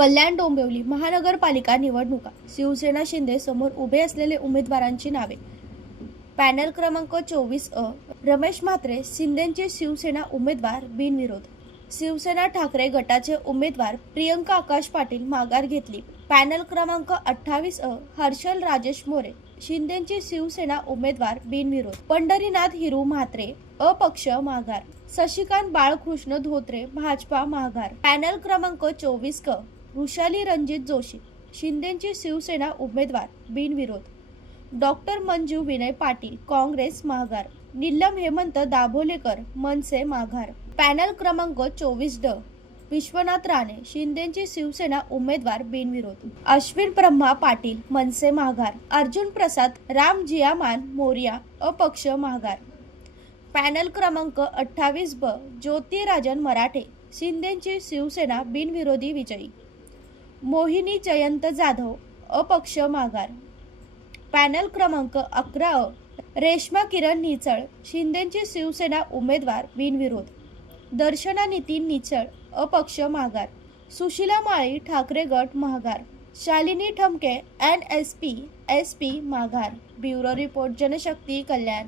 कल्याण डोंबिवली महानगरपालिका निवडणुका. शिवसेना शिंदे समोर उभे असलेले उमेदवारांची नावे. पॅनल क्रमांक चोवीस अ. रमेश म्हात्रे शिंदेचे शिवसेना उमेदवार बिनविरोध. शिवसेना ठाकरे गटाचे उमेदवार प्रियंका आकाश पाटील माघार घेतली. पॅनल क्रमांक अठ्ठावीस अ. हर्षल राजेश मोरे शिंदेचे शिवसेना उमेदवार बिनविरोध. पंढरीनाथ हिरू म्हात्रे अपक्ष माघार. शशिकांत बाळकृष्ण धोत्रे भाजपा माघार. पॅनल क्रमांक चोवीस क वृषाली रणजित जोशी शिंदेंची शिवसेना उमेदवार बिनविरोध. डॉक्टर मंजू विनय पाटील काँग्रेस माघार. निलम हेमंत दाभोलेकर मनसे माघार. पॅनल क्रमांक चोवीस ड. विश्वनाथ राणे शिंदेची शिवसेना उमेदवार बिनविरोध. अश्विन ब्रह्मा पाटील मनसे माघार. अर्जुन प्रसाद राम जियामान मोर्या अपक्ष माघार. पॅनल क्रमांक अठ्ठावीस ब. ज्योतिराजन मराठे शिंदेची शिवसेना बिनविरोधी विजयी. मोहिनी जयंत जाधव अपक्ष माघार. पॅनल क्रमांक अकरा रेश्मा किरण निचळ शिंदेची शिवसेना उमेदवार बिनविरोध. दर्शना नितीन निचळ अपक्ष माघार. सुशिला माळी ठाकरे गट माघार. Shalini Thamke N S P S P माघार. Bureau report Janshakti Kalyan.